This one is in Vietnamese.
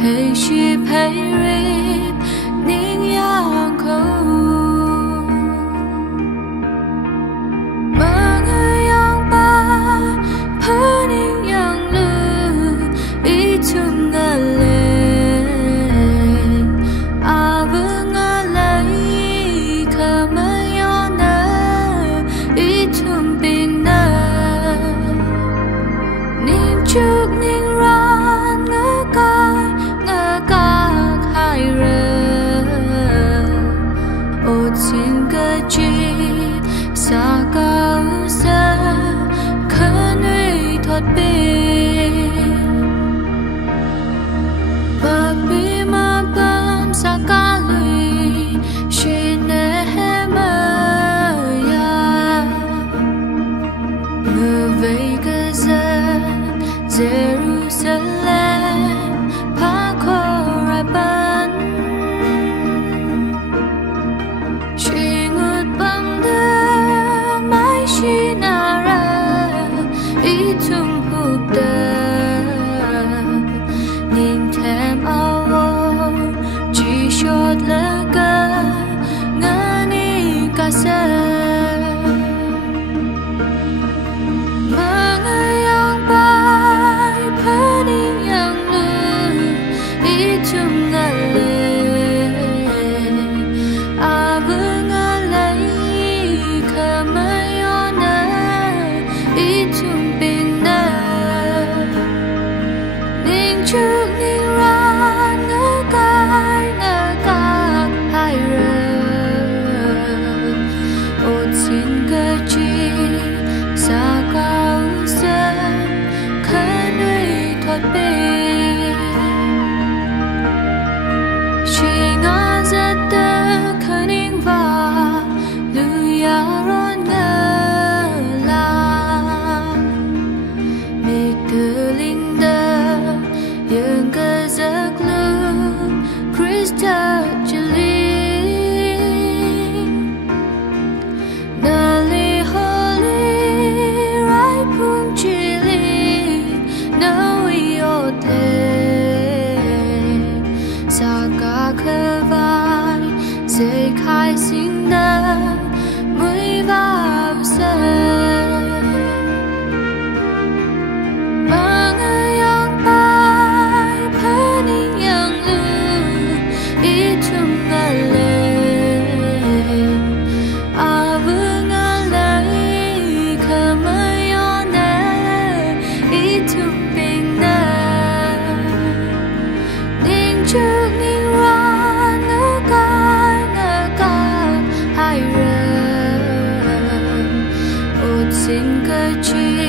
Hey, she pay rip, ning yang ko. Mga yang ba, paning yang lu, itum ngale. Abang alay, kamayana, itum bina. Ning chuk ning ran ngakay. Sa cao sa khăn uy thoát bên và bi ma bám sa ca lùi xin nè mơ ya mơ vây cơ dân Jerusalem pa khô ra ban Dễ khai sinh nở mới vào giờ Mga yang bay paning yang lu itum ngale Abang alay kamayona itum bina Ning chuk ning ran xin cơ chi